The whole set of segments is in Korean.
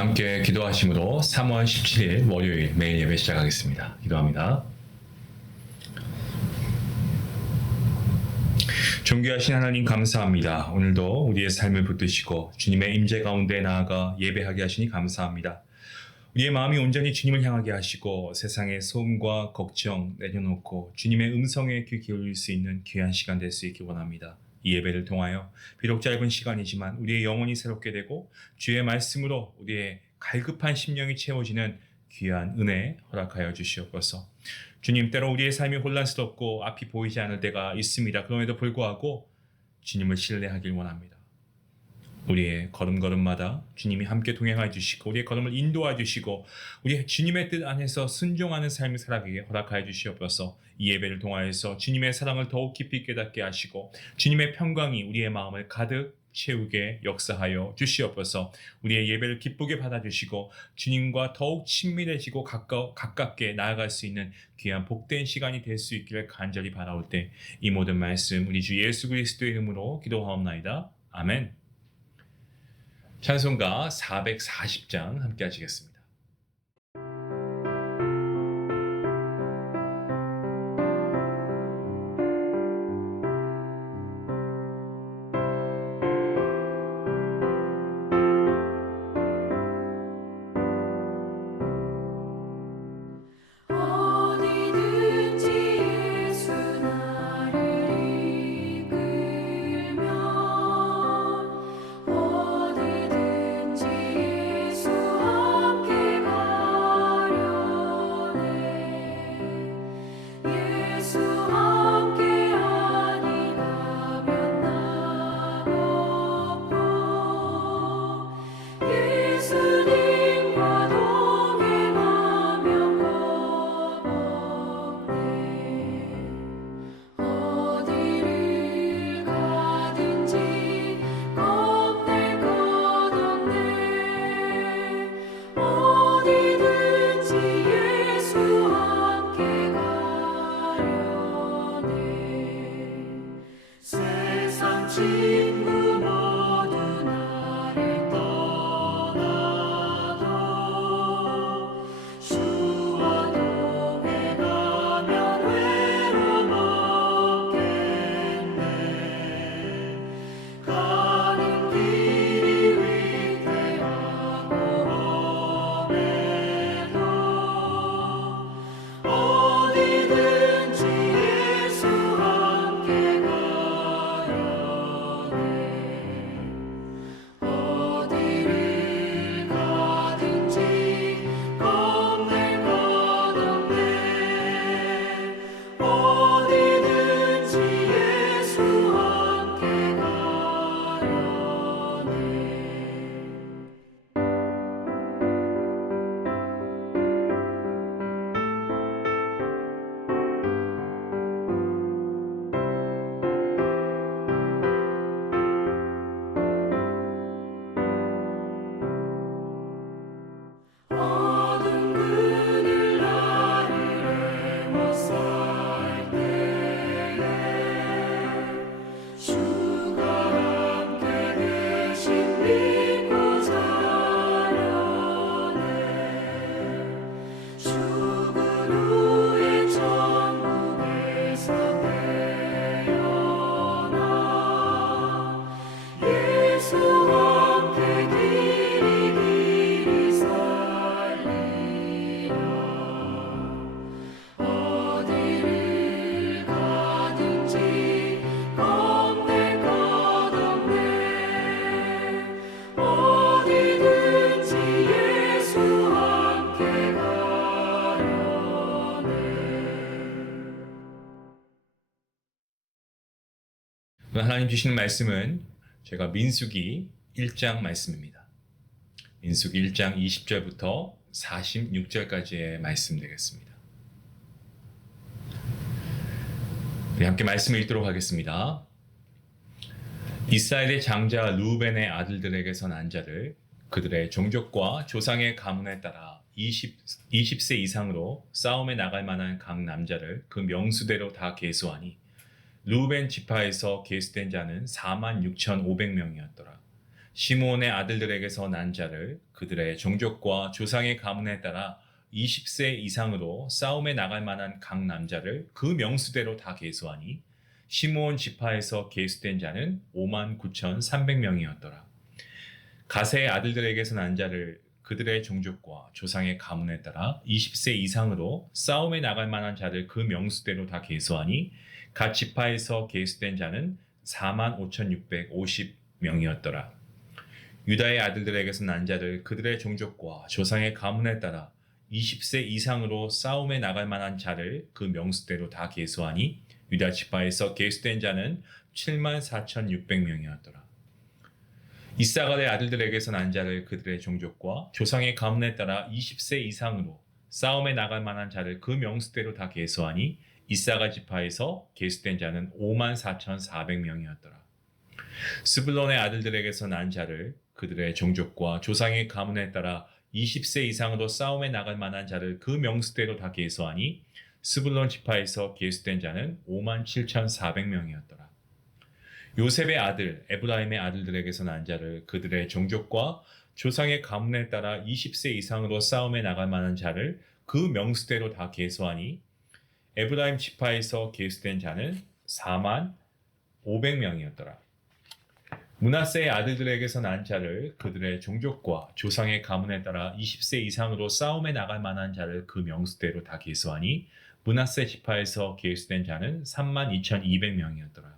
다 함께 기도하심으로 3월 17일 월요일 매일 예배 시작하겠습니다. 기도합니다. 존귀하신 하나님 감사합니다. 오늘도 우리의 삶을 붙드시고 주님의 임재 가운데 나아가 예배하게 하시니 감사합니다. 우리의 마음이 온전히 주님을 향하게 하시고 세상의 소음과 걱정 내려놓고 주님의 음성에 귀 기울일 수 있는 귀한 시간 될 수 있기 원합니다. 이 예배를 통하여 비록 짧은 시간이지만 우리의 영혼이 새롭게 되고 주의 말씀으로 우리의 갈급한 심령이 채워지는 귀한 은혜 허락하여 주시옵소서. 주님, 때로 우리의 삶이 혼란스럽고 앞이 보이지 않을 때가 있습니다. 그럼에도 불구하고 주님을 신뢰하길 원합니다. 우리의 걸음걸음마다 주님이 함께 동행해 주시고 우리의 걸음을 인도해 주시고 우리의 주님의 뜻 안에서 순종하는 삶을 살아가게 허락하여 주시옵소서. 이 예배를 통하여서 주님의 사랑을 더욱 깊이 깨닫게 하시고 주님의 평강이 우리의 마음을 가득 채우게 역사하여 주시옵소서. 우리의 예배를 기쁘게 받아주시고 주님과 더욱 친밀해지고 가깝게 나아갈 수 있는 귀한 복된 시간이 될 수 있기를 간절히 바라올 때 이 모든 말씀 우리 주 예수 그리스도의 이름으로 기도하옵나이다. 아멘. 찬송가 440장 함께 하시겠습니다. 하나님 주시는 말씀은 제가 민수기 1장 말씀입니다. 민수기 1장 20절부터 46절까지의 말씀 되겠습니다. 우리 함께 말씀을 읽도록 하겠습니다. 이스라엘의 장자 루벤의 아들들에게서 난 자를 그들의 종족과 조상의 가문에 따라 20세 이상으로 싸움에 나갈 만한 각 남자를 그 명수대로 다 계수하니 루벤 지파에서 계수된 자는 46,500명이었더라. 시므온의 아들들에게서 난 자를 그들의 종족과 조상의 가문에 따라 20세 이상으로 싸움에 나갈 만한 각 남자를 그 명수대로 다 계수하니 시므온 지파에서 계수된 자는 59,300명이었더라. 가세의 아들들에게서 난 자를 그들의 종족과 조상의 가문에 따라 20세 이상으로 싸움에 나갈 만한 자를 그 명수대로 다 계수하니 각 지파에서 계수된 자는 45,650명이었더라. 유다의 아들들에게서 난 자를 그들의 종족과 조상의 가문에 따라 20세 이상으로 싸움에 나갈 만한 자를 그 명수대로 다 계수하니 유다 지파에서 계수된 자는 74,600명이었더라. 이사갈의 아들들에게서 난 자를 그들의 종족과 조상의 가문에 따라 20세 이상으로 싸움에 나갈 만한 자를 그 명수대로 다 계수하니 이사갈 지파에서 계수된 자는 54,400명이었더라. 스불론의 아들들에게서 난 자를 그들의 종족과 조상의 가문에 따라 20세 이상으로 싸움에 나갈 만한 자를 그 명수대로 다 계수하니 스불론 지파에서 계수된 자는 57,400명이었더라. 요셉의 아들 에브라임의 아들들에게서 난 자를 그들의 종족과 조상의 가문에 따라 20세 이상으로 싸움에 나갈 만한 자를 그 명수대로 다 계수하니 에브라임 지파에서 계수된 자는 45,500명이었더라. 므낫세의 아들들에게서 난 자를 그들의 종족과 조상의 가문에 따라 20세 이상으로 싸움에 나갈 만한 자를 그 명수대로 다 계수하니 므낫세 지파에서 계수된 자는 32,200명이었더라.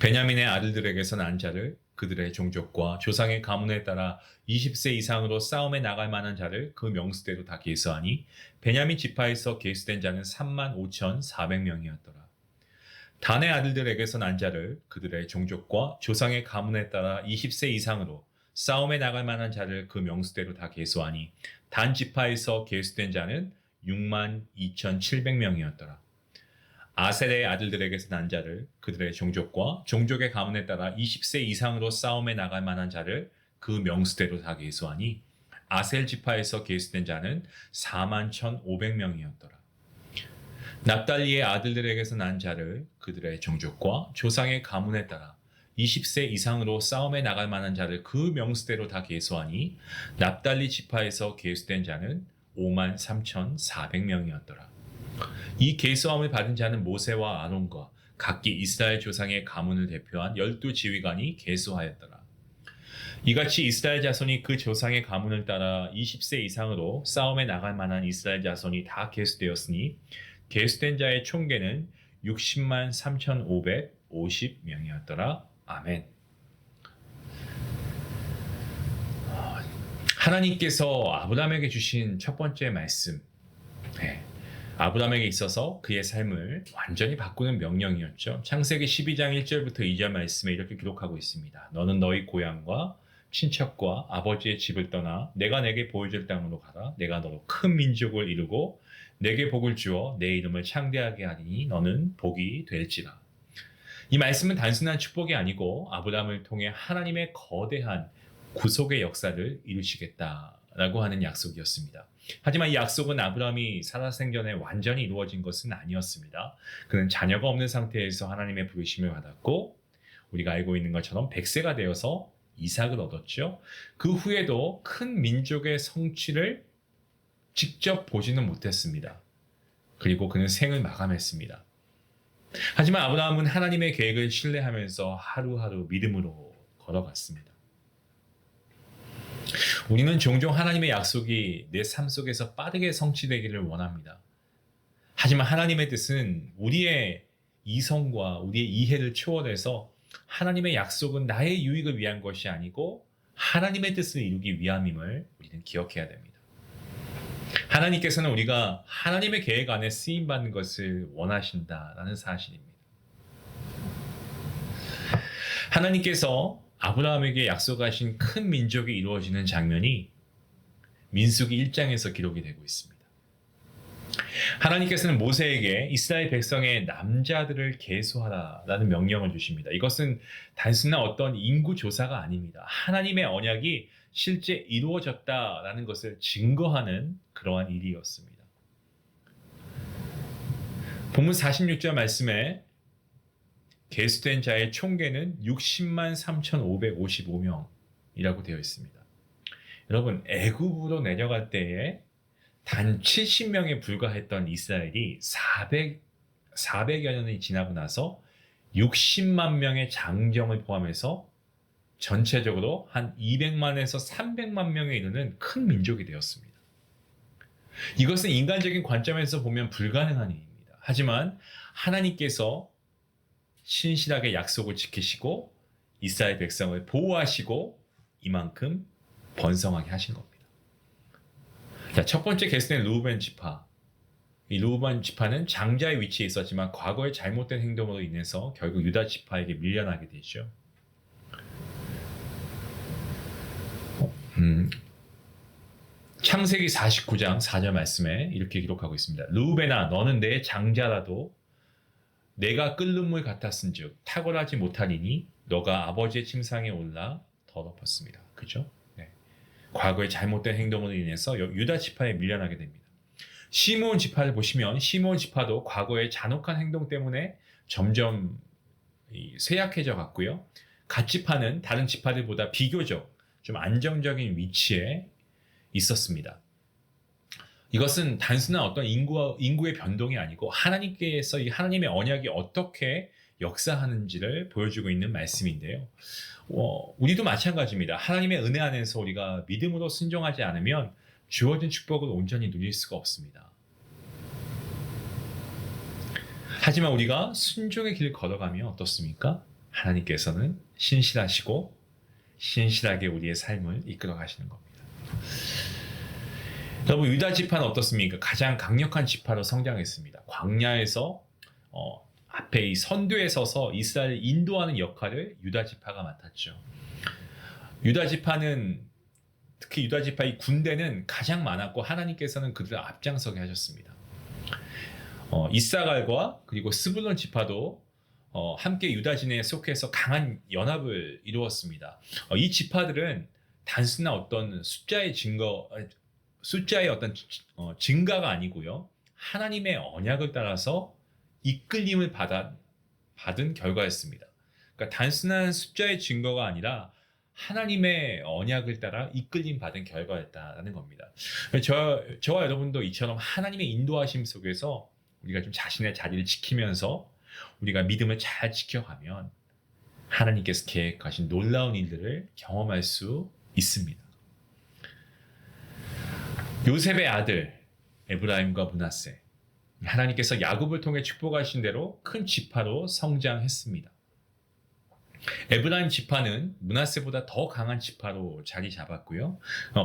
베냐민의 아들들에게서 난 자를 그들의 종족과 조상의 가문에 따라 20세 이상으로 싸움에 나갈 만한 자를 그 명수대로 다 계수하니 베냐민 지파에서 계수된 자는 35,400명이었더라. 단의 아들들에게서 난 자를 그들의 종족과 조상의 가문에 따라 20세 이상으로 싸움에 나갈 만한 자를 그 명수대로 다 계수하니 단 지파에서 계수된 자는 62,700명이었더라. 아셀의 아들들에게서 난 자를 그들의 종족과 종족의 가문에 따라 20세 이상으로 싸움에 나갈 만한 자를 그 명수대로 다 계수하니 아셀 지파에서 계수된 자는 41,500명이었더라. 납달리의 아들들에게서 난 자를 그들의 종족과 조상의 가문에 따라 20세 이상으로 싸움에 나갈 만한 자를 그 명수대로 다 계수하니 납달리 지파에서 계수된 자는 53,400명이었더라. 이 계수함을 받은 자는 모세와 아론과 각기 이스라엘 조상의 가문을 대표한 12지휘관이 계수하였더라. 이같이 이스라엘 자손이 그 조상의 가문을 따라 20세 이상으로 싸움에 나갈 만한 이스라엘 자손이 다 계수되었으니 계수된 자의 총계는 603,550명이었더라. 아멘. 하나님께서 아브라함에게 주신 첫 번째 말씀, 아브라함에게 있어서 그의 삶을 완전히 바꾸는 명령이었죠. 창세기 12장 1절부터 2절 말씀에 이렇게 기록하고 있습니다. 너는 너희 고향과 친척과 아버지의 집을 떠나 내가 내게 보여줄 땅으로 가라. 내가 너로 큰 민족을 이루고 내게 복을 주어 내 이름을 창대하게 하리니 너는 복이 될지라. 이 말씀은 단순한 축복이 아니고 아브라함을 통해 하나님의 거대한 구속의 역사를 이루시겠다라고 하는 약속이었습니다. 하지만 이 약속은 아브라함이 살아생전에 완전히 이루어진 것은 아니었습니다. 그는 자녀가 없는 상태에서 하나님의 부르심을 받았고 우리가 알고 있는 것처럼 100세가 되어서 이삭을 얻었죠. 그 후에도 큰 민족의 성취를 직접 보지는 못했습니다. 그리고 그는 생을 마감했습니다. 하지만 아브라함은 하나님의 계획을 신뢰하면서 하루하루 믿음으로 걸어갔습니다. 우리는 종종 하나님의 약속이 내 삶 속에서 빠르게 성취되기를 원합니다. 하지만 하나님의 뜻은 우리의 이성과 우리의 이해를 초월해서 하나님의 약속은 나의 유익을 위한 것이 아니고 하나님의 뜻을 이루기 위함임을 우리는 기억해야 됩니다. 하나님께서는 우리가 하나님의 계획 안에 쓰임받는 것을 원하신다라는 사실입니다. 하나님께서 아브라함에게 약속하신 큰 민족이 이루어지는 장면이 민수기 1장에서 기록이 되고 있습니다. 하나님께서는 모세에게 이스라엘 백성의 남자들을 계수하라라는 명령을 주십니다. 이것은 단순한 어떤 인구 조사가 아닙니다. 하나님의 언약이 실제 이루어졌다라는 것을 증거하는 그러한 일이었습니다. 본문 46절 말씀에 계수된 자의 총계는 60만 3,555명이라고 되어 있습니다. 여러분, 애굽으로 내려갈 때에 단 70명에 불과했던 이스라엘이 400여 년이 지나고 나서 60만 명의 장정을 포함해서 전체적으로 한 200만에서 300만 명에 이르는 큰 민족이 되었습니다. 이것은 인간적인 관점에서 보면 불가능한 일입니다. 하지만 하나님께서 신실하게 약속을 지키시고 이스라엘 백성을 보호하시고 이만큼 번성하게 하신 겁니다. 자, 첫 번째 계수된 르우벤 지파. 이 르우벤 지파는 장자의 위치에 있었지만 과거의 잘못된 행동으로 인해서 결국 유다 지파에게 밀려나게 되죠. 창세기 49장 4절 말씀에 이렇게 기록하고 있습니다. 르우벤아, 너는 내 장자라도 내가 끓는 물 같았은즉 탁월하지 못하리니 너가 아버지의 침상에 올라 더럽혔습니다. 그죠? 네. 과거의 잘못된 행동으로 인해서 유다 지파에 밀려나게 됩니다. 시므온 지파를 보시면 시므온 지파도 과거의 잔혹한 행동 때문에 점점 쇠약해져 갔고요. 갓 지파는 다른 지파들보다 비교적 좀 안정적인 위치에 있었습니다. 이것은 단순한 어떤 인구의 변동이 아니고 하나님께서 이 하나님의 언약이 어떻게 역사하는지를 보여주고 있는 말씀인데요. 우리도 마찬가지입니다. 하나님의 은혜 안에서 우리가 믿음으로 순종하지 않으면 주어진 축복을 온전히 누릴 수가 없습니다. 하지만 우리가 순종의 길을 걸어가면 어떻습니까? 하나님께서는 신실하시고 신실하게 우리의 삶을 이끌어 가시는 겁니다. 여러분, 유다 지파는 어떻습니까? 가장 강력한 지파로 성장했습니다. 광야에서 앞에 이 선두에 서서 이스라엘을 인도하는 역할을 유다 지파가 맡았죠. 유다 지파는 특히 유다 지파의 군대는 가장 많았고 하나님께서는 그들을 앞장서게 하셨습니다. 이사갈과 그리고 스불론 지파도 함께 유다 진영에 속해서 강한 연합을 이루었습니다. 이 지파들은 단순한 어떤 숫자의 어떤 증가가 아니고요. 하나님의 언약을 따라서 이끌림을 받은 결과였습니다. 그러니까 단순한 숫자의 증거가 아니라 하나님의 언약을 따라 이끌림 받은 결과였다는 겁니다. 저와 여러분도 이처럼 하나님의 인도하심 속에서 우리가 좀 자신의 자리를 지키면서 우리가 믿음을 잘 지켜가면 하나님께서 계획하신 놀라운 일들을 경험할 수 있습니다. 요셉의 아들 에브라임과 므낫세, 하나님께서 야곱을 통해 축복하신 대로 큰 지파로 성장했습니다. 에브라임 지파는 므낫세보다 더 강한 지파로 자리 잡았고요.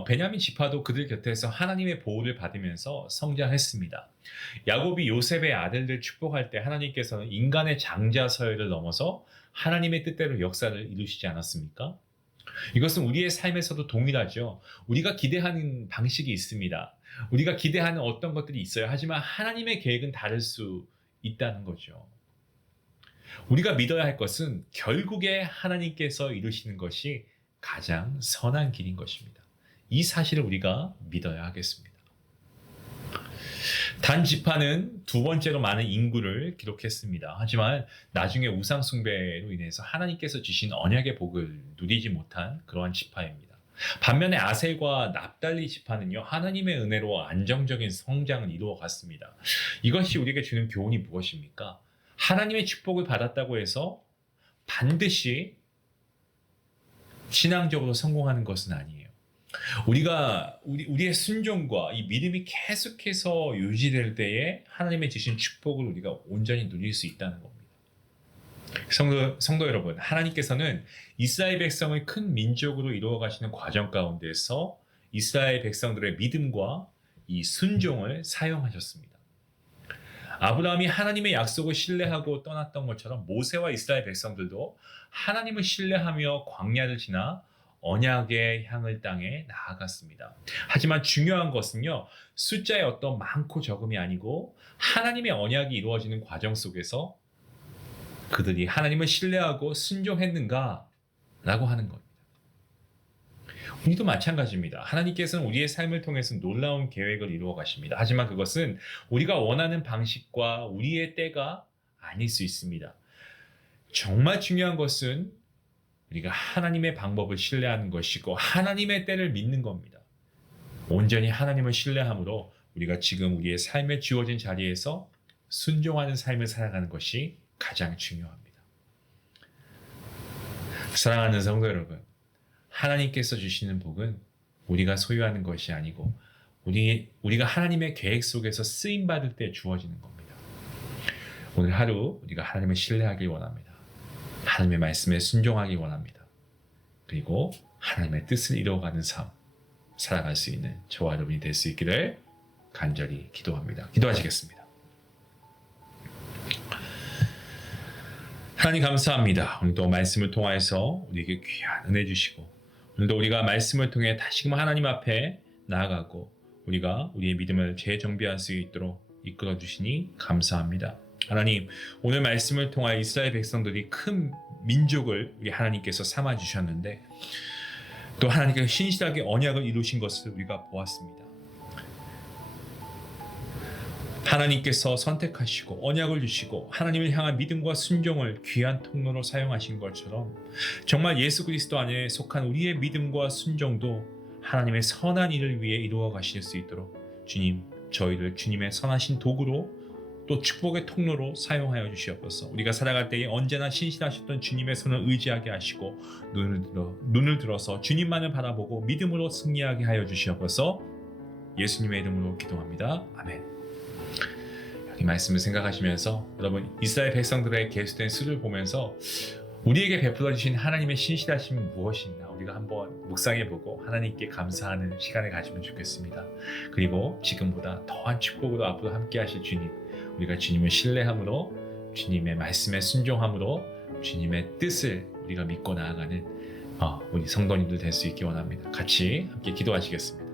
베냐민 지파도 그들 곁에서 하나님의 보호를 받으면서 성장했습니다. 야곱이 요셉의 아들들 축복할 때 하나님께서는 인간의 장자 서열을 넘어서 하나님의 뜻대로 역사를 이루시지 않았습니까? 이것은 우리의 삶에서도 동일하죠. 우리가 기대하는 방식이 있습니다. 우리가 기대하는 어떤 것들이 있어요. 하지만 하나님의 계획은 다를 수 있다는 거죠. 우리가 믿어야 할 것은 결국에 하나님께서 이루시는 것이 가장 선한 길인 것입니다. 이 사실을 우리가 믿어야 하겠습니다. 단 지파는 두 번째로 많은 인구를 기록했습니다. 하지만 나중에 우상 숭배로 인해서 하나님께서 주신 언약의 복을 누리지 못한 그러한 지파입니다. 반면에 아셀과 납달리 지파는요, 하나님의 은혜로 안정적인 성장을 이루어 갔습니다. 이것이 우리에게 주는 교훈이 무엇입니까? 하나님의 축복을 받았다고 해서 반드시 신앙적으로 성공하는 것은 아니에요. 우리의 순종과 이 믿음이 계속해서 유지될 때에 하나님의 주신 축복을 우리가 온전히 누릴 수 있다는 겁니다. 성도 여러분, 하나님께서는 이스라엘 백성을 큰 민족으로 이루어 가시는 과정 가운데서 이스라엘 백성들의 믿음과 이 순종을 사용하셨습니다. 아브라함이 하나님의 약속을 신뢰하고 떠났던 것처럼 모세와 이스라엘 백성들도 하나님을 신뢰하며 광야를 지나 언약의 향을 땅에 나아갔습니다. 하지만 중요한 것은요, 숫자의 어떤 많고 적음이 아니고 하나님의 언약이 이루어지는 과정 속에서 그들이 하나님을 신뢰하고 순종했는가 라고 하는 겁니다. 우리도 마찬가지입니다. 하나님께서는 우리의 삶을 통해서 놀라운 계획을 이루어 가십니다. 하지만 그것은 우리가 원하는 방식과 우리의 때가 아닐 수 있습니다. 정말 중요한 것은 우리가 하나님의 방법을 신뢰하는 것이고 하나님의 때를 믿는 겁니다. 온전히 하나님을 신뢰함으로 우리가 지금 우리의 삶에 주어진 자리에서 순종하는 삶을 살아가는 것이 가장 중요합니다. 사랑하는 성도 여러분, 하나님께서 주시는 복은 우리가 소유하는 것이 아니고 우리가 하나님의 계획 속에서 쓰임받을 때 주어지는 겁니다. 오늘 하루 우리가 하나님을 신뢰하길 원합니다. 하나님의 말씀에 순종하길 원합니다. 그리고 하나님의 뜻을 이루어가는 삶 살아갈 수 있는 저와 여러분이 될 수 있기를 간절히 기도합니다. 기도하시겠습니다. 하나님 감사합니다. 오늘도 말씀을 통해서 우리에게 귀한 은혜 주시고 오늘도 우리가 말씀을 통해 다시금 하나님 앞에 나아가고 우리가 우리의 믿음을 재정비할 수 있도록 이끌어 주시니 감사합니다. 하나님, 오늘 말씀을 통하여 이스라엘 백성들이 큰 민족을 우리 하나님께서 삼아 주셨는데 또 하나님께서 신실하게 언약을 이루신 것을 우리가 보았습니다. 하나님께서 선택하시고 언약을 주시고 하나님을 향한 믿음과 순종을 귀한 통로로 사용하신 것처럼 정말 예수 그리스도 안에 속한 우리의 믿음과 순종도 하나님의 선한 일을 위해 이루어 가실 수 있도록 주님, 저희를 주님의 선하신 도구로 또 축복의 통로로 사용하여 주시옵소서. 우리가 살아갈 때에 언제나 신실하셨던 주님의 손을 의지하게 하시고 눈을 들어서 주님만을 바라보고 믿음으로 승리하게 하여 주시옵소서. 예수님의 이름으로 기도합니다. 아멘. 이 말씀을 생각하시면서 여러분 이스라엘 백성들의 계수된 수를 보면서 우리에게 베풀어 주신 하나님의 신실하심이 무엇인가 우리가 한번 묵상해보고 하나님께 감사하는 시간을 가지면 좋겠습니다. 그리고 지금보다 더한 축복으로 앞으로 함께 하실 주님, 우리가 주님을 신뢰함으로 주님의 말씀에 순종함으로 주님의 뜻을 우리가 믿고 나아가는 우리 성도님들 될 수 있기 원합니다. 같이 함께 기도하시겠습니다.